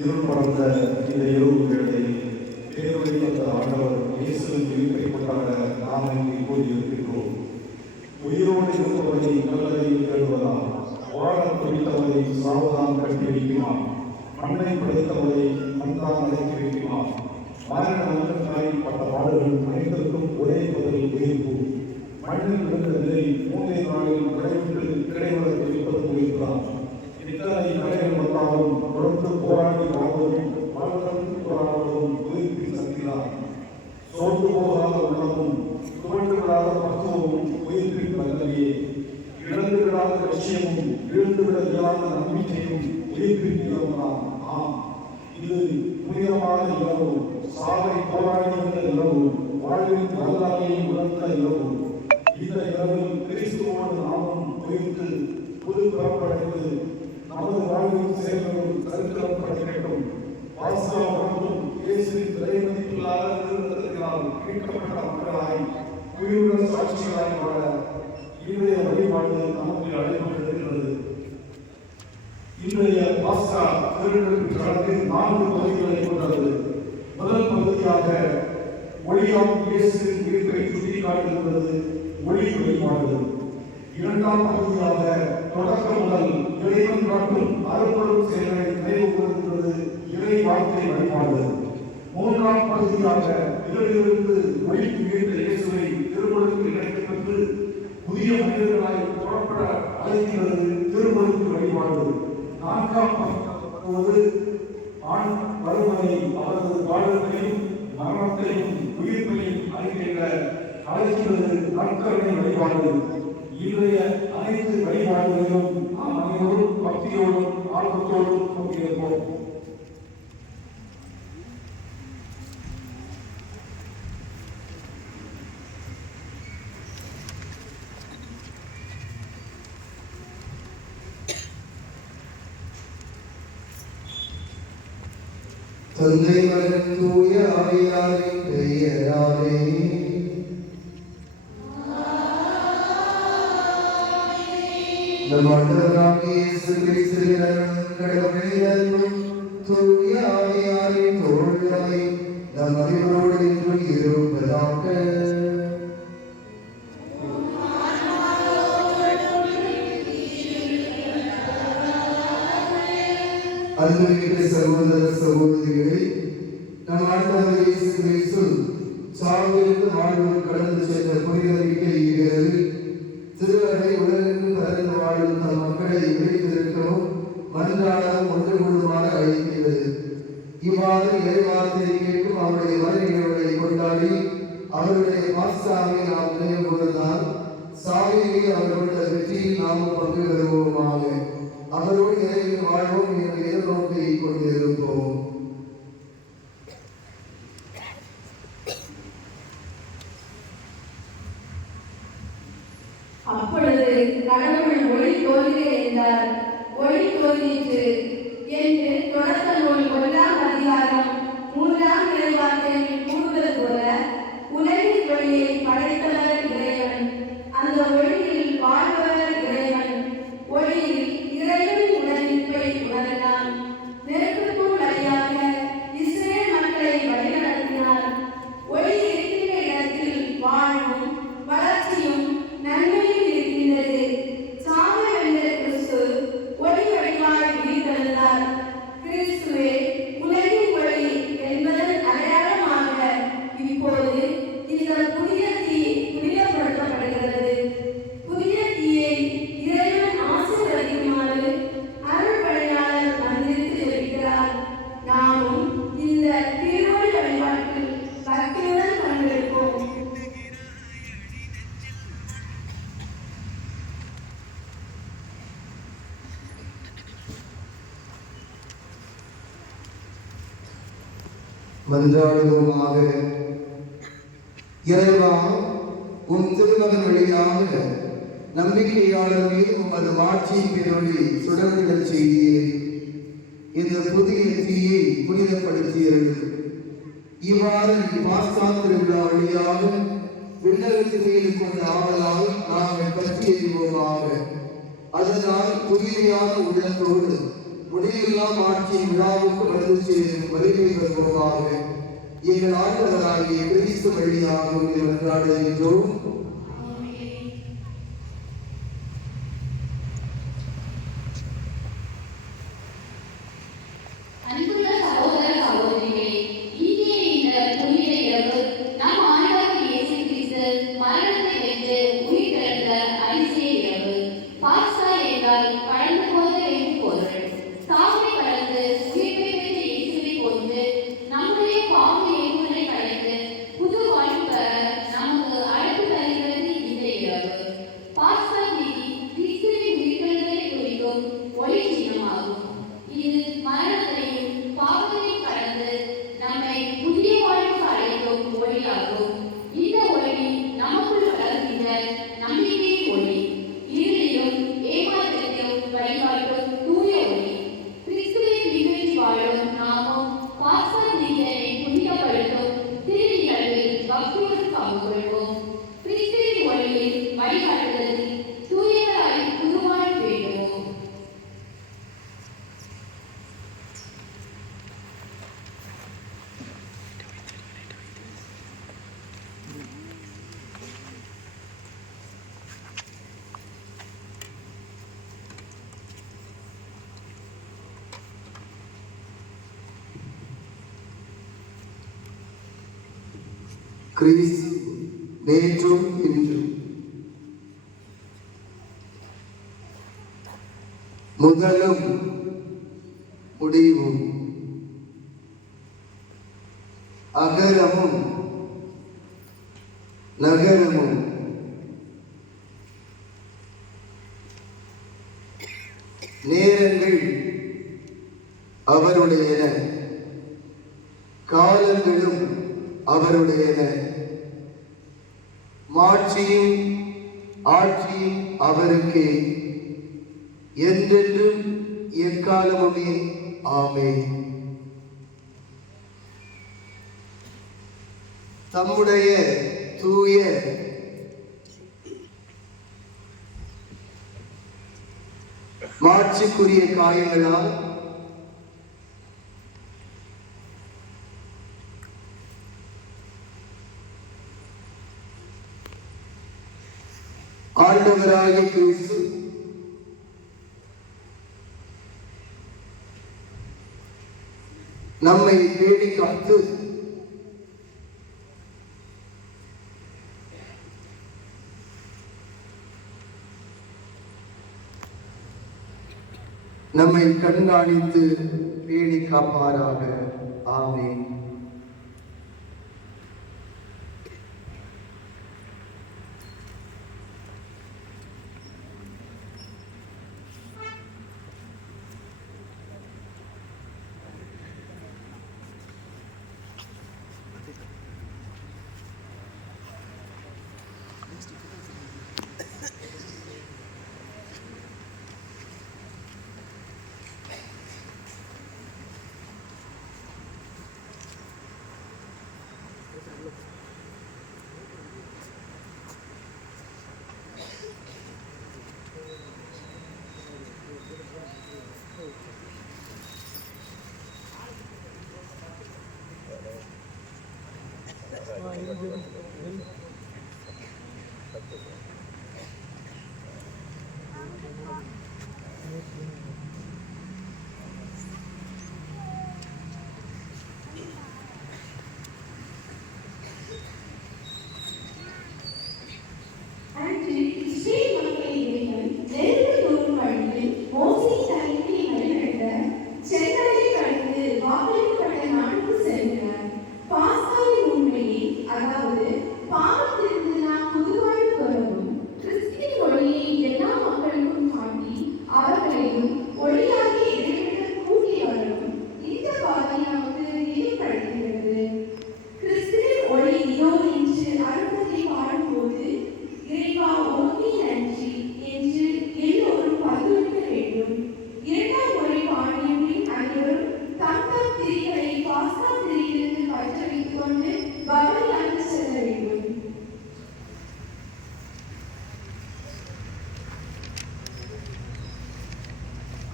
இருள் பறந்த இந்த இரவு வேளையில் பேரொழி அந்த ஆண்டவர் இயேசுவின் உயிரை கொண்டாட நாம் இங்கே கூறியிருக்கின்றோம். உயிரோடு இருப்பவரை கல்லறையில் எழுவதாம், வாழ துடித்தவரை சாவதான் கட்டி வைக்குமாம், மண்ணை படைத்தவரை மண்தான் அடக்கி வைக்குமாம். மாநில மன்னர்களாய் பட்ட பாடுகள் அனைத்திற்கும் ஒரே பதில் உயிர்ப்பு. மண்ணில் விழுந்த நிலை 3 நாளில் விளைவிட்டு கிடைவதற்கு வைப்பது உயிர்தான். இத்தனை கலைகள் வந்தாலும் தொடர்ந்து போராடி வாழ்வதும் போராடுவதும் உயிர்ப்பின் சக்திதான். சோர்ந்து போகாத உள்ளமும் துவண்டு விடாத பக்குவமும் உயிர்ப்பின் வல்லமையே. இழந்து விடாத லட்சியமும் வீழ்ந்து விட இயலாத நம்பிக்கையும் உயிர்ப்பின் இரவுதான். ஆம், இது புனிதமான இரவு, சாவை போராடி வந்த இரவு, வாழ்வின் வரலாறையை உணர்ந்த இரவு. இந்த இரவில் கிறிஸ்துவோடு நாமும் உயிர்த்து புது பிறப்படைந்து நமது வாழ்வின் செயல்களும் கருத்திலும் படைக்கட்டும். பாஸ்கா உணர்ந்தும் இயேசுவின் விலைமதிப்பில்லாத திருவிழத்தினால் மீட்கப்பட்ட மக்களாய் உயிருள்ள சாட்சிகளாய் வாழ இன்றைய வழிபாடு நமக்கு அழைப்பு இருக்கிறது. இன்றைய பாஸ்கா திருவிழா கடந்து 4 பகுதிகளை கொண்டது. முதல் பகுதியாக ஒளியாம் இயேசுவின் உயிர்ப்பை சுட்டிக்காட்டுகிறது ஒளி வழிபாடு. இரண்டாம் பகுதியாக தொடக்க முதல் இறைவன் காட்டும் அருள்பெரும் செயல்களை நினைவு கூறுகிறது இறை வார்த்தை வழிபாடு. மூன்றாம் பகுதியாக இதிலிருந்து ஒளி உயிர்த்த இயேசுவை திருமுழுக்கு கிடைக்கப்பெற்று புதிய மனிதர்களாய் புறப்பட அழைக்கிறது திருமுழுக்கு வழிபாடு. நான்காம் பகுதி ஆண் வருவதை அவரது வாழ்வையும் மரணத்தையும் உயிர்ப்பையும் அறிக்கையிட அழைக்கிறது நற்கருணை வழிபாடு. இன்றைய அனைத்து வழிபாடுகளிலும் நாம் அனைவரும் பக்தியோடும் ஆர்வத்தோடும் பங்கேற்போம். தந்தை மகன் தூய ஆவியாரின் பெயராலே நம் ஆண்டவராகிய இயேசு கிறிஸ்துவின் அருளும் கடவுளின் அன்பும் தூய ஆவியாரின் தோழமை நம் அனைவரோடு இன்று இருப்பதாக. அன்புமிக்க சகோதர சகோதரிகளை, நம் ஆண்டவர் இயேசு கிறிஸ்து சாவிலிருந்து வாழ்வு கடந்து சென்ற புனித நம்பிக்கையிலிருந்து திருவரை உலகிற்கு பரந்து வாழும் தம் மக்களை விழித்திருக்கவும் மன்றாடவும் ஒன்று கூடுமாறு அழைக்கிறது. இவ்வாறு இறைவார்த்தையை கேட்கும் அவருடைய வருகைகளை கொண்டாடி அவருடைய பாஸ்காவை நாம் நினைவு கூர்ந்தால் சாவியை அவர்களுடைய வெற்றியில் நாமும் பங்கு பெறுவோமாக. அவரோடு இறைவில் வாழ்வோம் என்ற எதிர்நோக்கை கொண்டிருப்போம். அப்பொழுது கடவுள் ஒளி தோன்றுக என்றார். ஒளி தோன்றிற்று என்று தொடக்க நூல் 1ஆம் அதிகாரம் 3ஆம் இறைவார்த்தையில் கூறுவது போல உலகின் ஒளியை படைத்தவர் இறைவன், அந்த ஒளியில் வாழ்பவர் இறைவன். ஒளியில் இறைவனின் உடனிருப்பை உணரலாம். நெருப்புக்கும் வழியாக இஸ்ரேல் மக்களை வழிநடத்தினார். ஒளி இருக்கின்ற இடத்தில் வாழ்வும் வளர்ச்சியும் நன்மையும் இருக்கின்றது. சாவை வென்ற கிறிஸ்து ஒளி வடிவாய் உயிர்த்தெழுந்தார். கிறிஸ்துவே உலகின் ஒளி என்பதன் அடையாளமாக இப்போது இந்த புதிய தீ புனிதப்படுத்தப்படுகிறது. புதிய தீயை இறைவன் ஆசீர்வதிக்குமாறு அருள்பணியாளர் மந்திரித்து ஜெபிக்கிறார். நாமும் இந்த திருவொளி வழிபாட்டில் பக்தியுடன் பங்கெடுப்போம். மன்றாடுவோமாக. இறைவா, உம் திருமகன் வழியாக நம்பிக்கையாளர் மீது உமது ஆட்சியின் பேரொளி சுடர்விடச் செய்தீர். இந்த புதிய தீயை புனிதப்படுத்தியது. இவ்வாறு பாஸ்கா திருவிழா வழியாக விண்ணகத்தின் மீது கொண்ட ஆவலால் நாங்கள் பற்றி எறிவோமாக. அதனால் தூய்மையான உள்ளத்தோடு முடிவெல்லாம் ஆட்சியின் விழாவுக்கு வந்து சேரும் வருகை வருவோமாக. எங்கள் ஆண்டவராகிய கிறிஸ்து வழியாக மன்றாடுகின்றோம். அன்புள்ள சகோதர சகோதரிகளே, இங்கே இந்த புனித இரவு நம் ஆண்டவர் இயேசு கிறிஸ்து மரணத்தை வென்று உயிர் பிறந்த அதிசய இரவு. பாஸ்கா என்றால் கடந்து போதல் என்று பொருள். சாவை கடந்து உயிர் பெற்ற இயேசுவை கொண்டு நம்முடைய பாவ இயல்புகளை களைந்து புது வாழ்வு பெற நமக்கு அழைப்பு தருகிறது இந்த இரவு. பாஸ்கா திதி கிறிஸ்துவின் உயிர்த்தெழுதலை குறிக்கும் ஒளி சின்னமாகும். இது மரணத்தையும் பாவத்தையும் கடந்து நம்மை புதிய வாழ்வுக்கு அழைக்கும் ஒளியாகும். இந்த ஒளி நமக்குள் வளர்கின்ற நம்பிக்கையின் ஒளி, இருளையும் ஏமாற்றத்தையும் வழிகாட்டும் தூய ஒளி. கிறிஸ்துவை பின்பற்றி வாழும் நாமும் பாஸ்கா திதியை புனிதப்படுத்தும் திருநிகழ்வில் பக்தியோடு பங்கு கொள்வோம். கிறிஸ்துவின் ஒளியில் வழிகாட்டுதலில் தூயவராய் புதுவாழ் வேண்டுவோம். கிறிஸ்து நேற்றும் இன்றும் முதலும் முடிவும் அகரமும் நகரமும் நேரங்கள் அவருடையன, காலங்களும் அவருடையன, மாட்சியும் ஆட்சியும் அவருக்கே, என்றென்றும் எக்காலமுமே. ஆமென். தம்முடைய தூய மாட்சிக்குரிய காயங்களால் ஆண்டவராகிய கிறிஸ்து நம்மை தேடி காத்து நம்மை கண்காணித்து பேணி காப்பாராக. ஆமென்.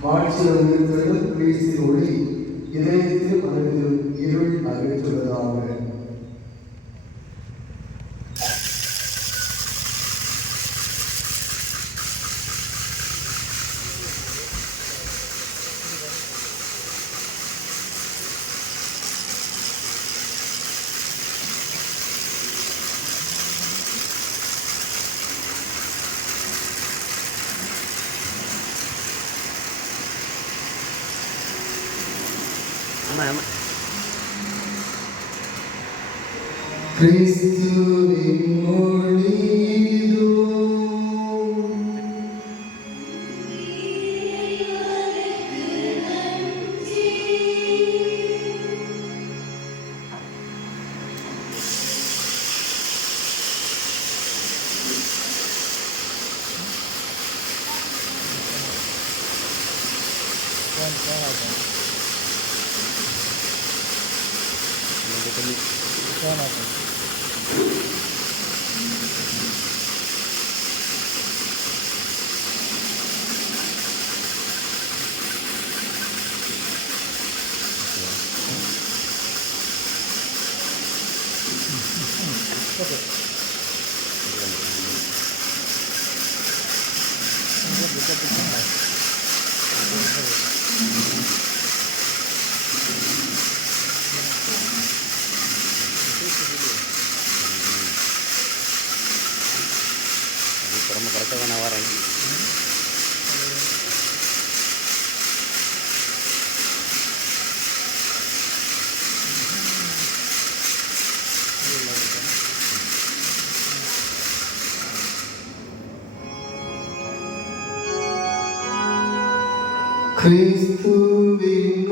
மாட்சியம் இருக்கிறது கிறிஸ்தின் ஒளி இதயத்தில் மனதில் இருள் அகற்றுவதாக. கிறிஸ்துவின் மொழிதோ கிறிஸ்துவின்